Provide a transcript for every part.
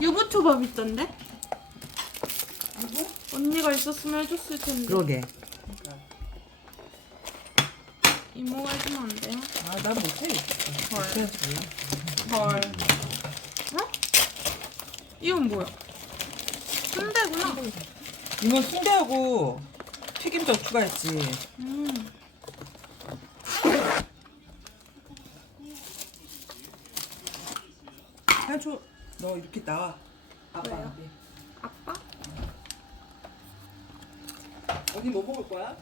유부초밥 있던데? 언니가 있었으면 해줬을 텐데. 그러게. 이모가 해주면 안 돼요? 아, 난 못해. 헐. 헐. 어? 이건 뭐야? 순대구나. 이건 순대하고 튀김젓 추가했지. 음. 한초 너 이렇게 나와. 아빠. 왜요? 네. 아빠? 언니 뭐 먹을 거야?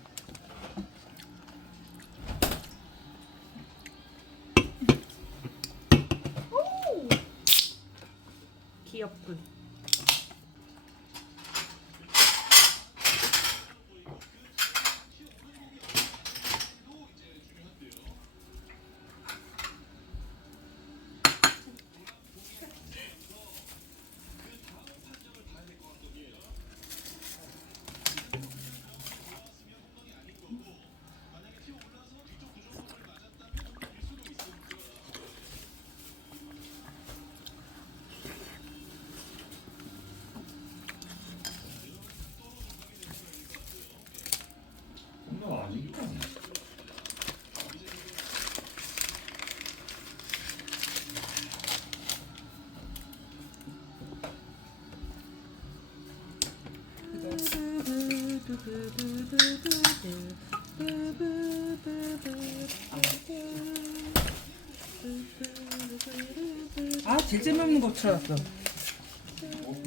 아, 제일 재미없는 거 찾았어.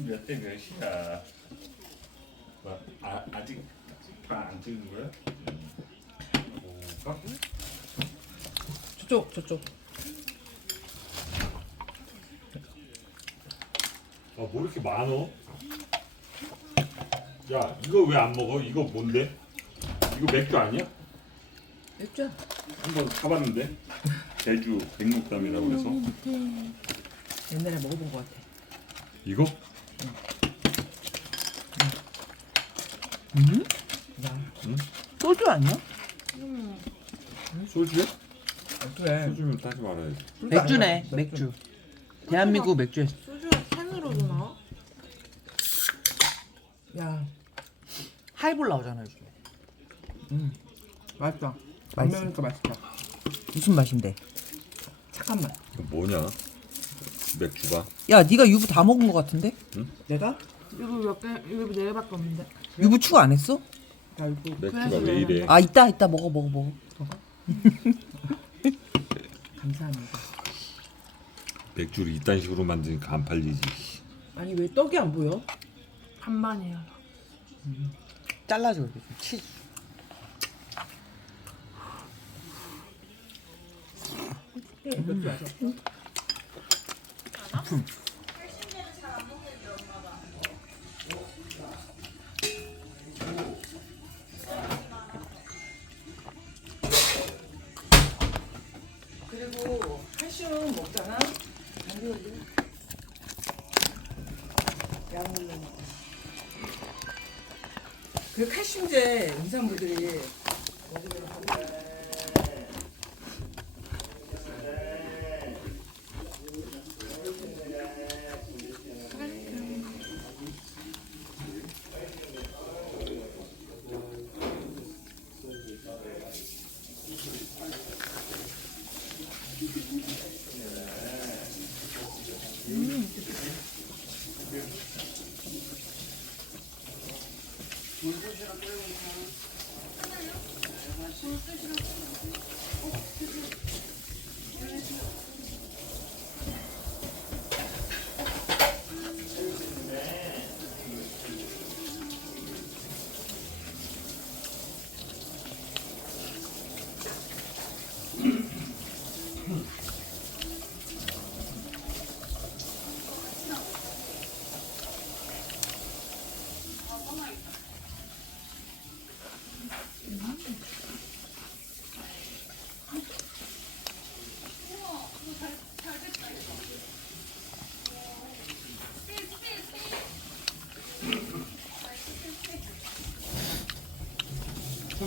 몇대 몇이야? 뭐, 아, 아직 다안 찍은 거야? 뭐가? 저쪽, 저쪽. 아, 뭐 이렇게 많어? 야, 이거 왜 안 먹어? 이거 뭔데? 이거 맥주 아니야? 맥주야. 한번 가봤는데 제주 백록담이라고 해서 옛날에 먹어본 거 같아. 이거? 음? 야, 응? 소주 아니야? 음. 소주야? 그래. 소주면 따지 말아야지. 맥주네, 맥주. 대한민국 맥주에. 소주가 캔으로 도 나와? 야, 하이볼 나오잖아. 음, 맛있다. 맛있으니까 맛있다. 무슨 맛인데? 착한 맛. 이거 뭐냐? 맥주가? 야, 네가 유부 다 먹은 것 같은데? 내가? 이거 몇 개, 이거 네 개밖에 없는데. 유부 추가 안 했어? 나 이거 맥주가 왜 이래? 아, 이따 이따 먹어 먹어 먹어. 감사합니다. 맥주를 이딴 식으로 만드니까 안 팔리지. 아니 왜 떡이 안 보여? 반반이에요. 잘라줘 이렇게 좀 치즈. 맥주 마셔. 그리고 칼슘 먹잖아. 양이 올려. 양 올려. 그 칼슘제 임산부들이 먹으면 건강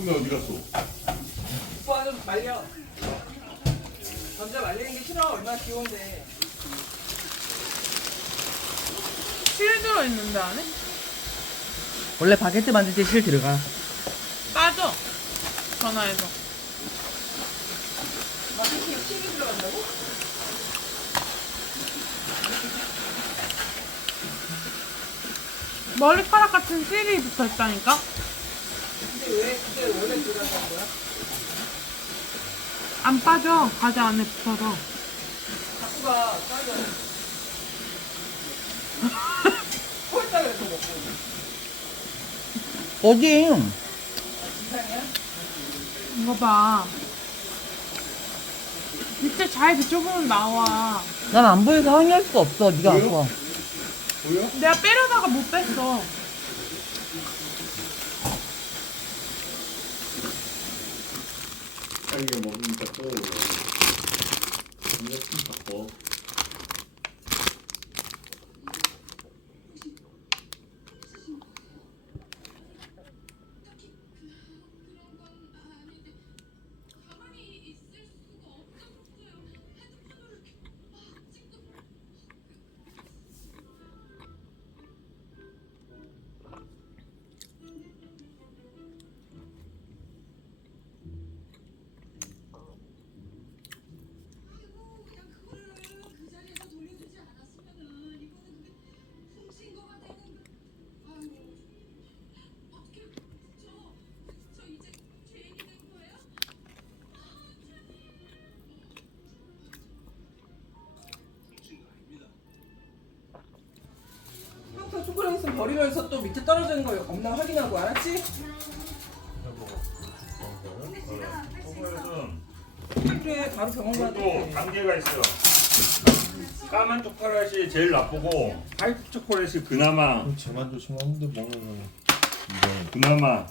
해. 선배 어디 갔어? 오빠는 말려. 남자 말리는 게 싫어. 얼마나 귀여운데. 있는데 안에? 원래 바게트 만들 때 실 들어가. 빠져. 전화해서. 마케팅 힘이 들어간다고? 머리카락 같은 실이 붙어 있다니까? 근데 왜 그게 원래 들어간다는 거야? 안 빠져. 과자 안에 붙어서. 갖고 가 싸져 홀딱 해서 먹고 어디? 이거 봐. 밑에 잘 비춰보면 나와. 난 안 보여서 항의할 수가 없어. 네가 와. 보여? 내가 빼려다가 못 뺐어. 이게 먹으니까 또 이거 좀바 버리면서 또 밑에 떨어지는 거 없나 확인하고 알았지? 그래 바로 병원 가야 또돼 단계가 있어요. 까만 초콜릿이 제일 나쁘고 화이트 초콜릿이 그나마 쟤만 조심하는데 먹는 이거 그나마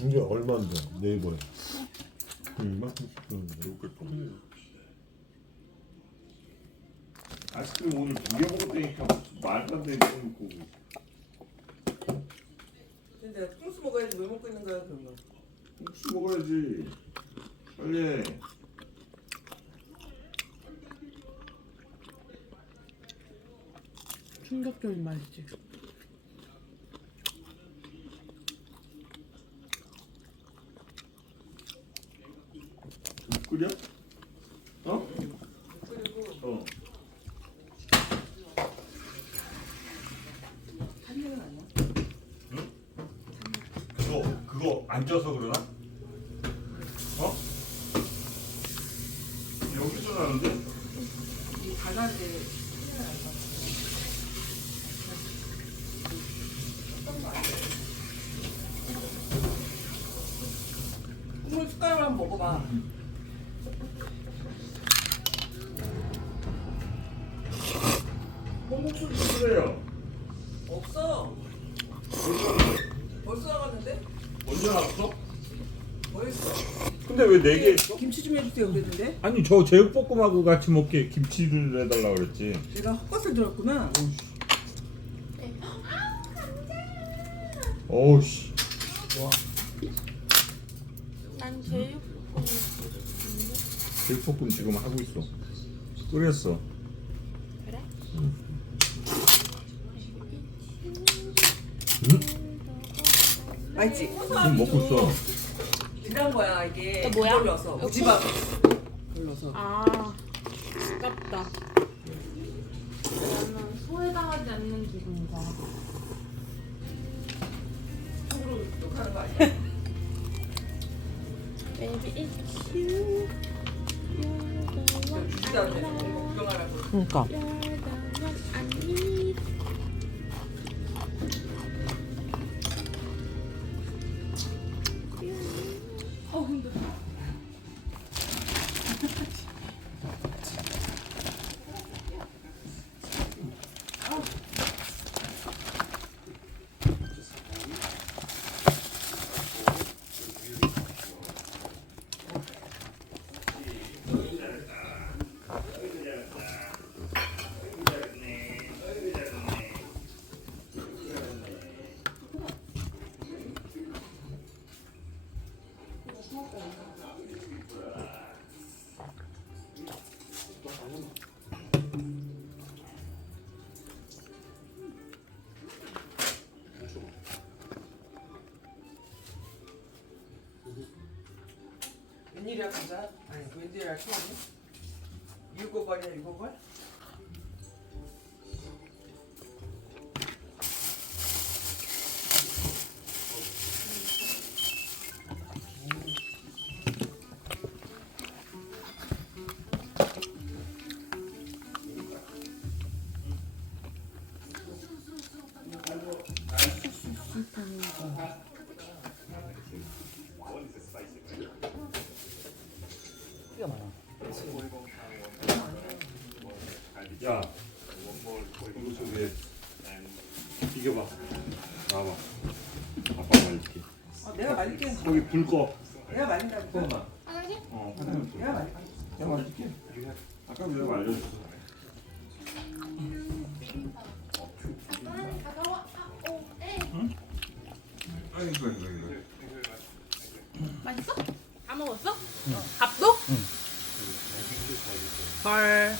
이게 얼마인데 네이버에 이만큼 시켰는데 이렇게 또. 아이스크림 오늘 두개 먹었다니까 말도 안 되는 거 먹고. 근데 내가 통수 먹어야지 왜 먹고 있는 거야 그러면 국수 먹어야지. 빨리 해. 충격적인 맛이지. 국 끓여? 어? 어. 안 쪄서 그러나? 어? 여기서 나는데? 이 바다인데 국물 숟가락으로 한번 먹어봐 콩국수 주세요. 없어 벌써 나갔는데? 언제 나왔어? 뭐 했어? 근데 왜 네 개 했어? 김치 좀 해주세요 그랬는데 아니 저 제육볶음하고 같이 먹게 김치를 해달라 그랬지. 내가 헛것을 들었구나 어우씨. 난 제육볶음 제육볶음 지금 하고 있어. 끓였어. 그래? 응. 맛있지? 지금 먹고 있어. 비단 거야 이게. 또 뭐야? 돌려서 이거 무지방 돌려서. 아 아깝다 나는 소외당하지 않는 기분이다 속으로 욕하는 거 아니야? Baby it's you You're the one 주지도 않네. 이거 구경하라고. 그러니까. Twenty राख्नु हामी अनि ट्वेन्टी राख्छु अनि युको पर्यो युको पर 내가 말릴게. 여기 불 꺼. 내가 말린다니까. 어, 화장실 불. 내가 말릴게. 내가 말릴게. 아까 내가 알려줬어. 아이고, 아이고, 아이고. 맛있어? 다 먹었어? 밥도? 응. 헐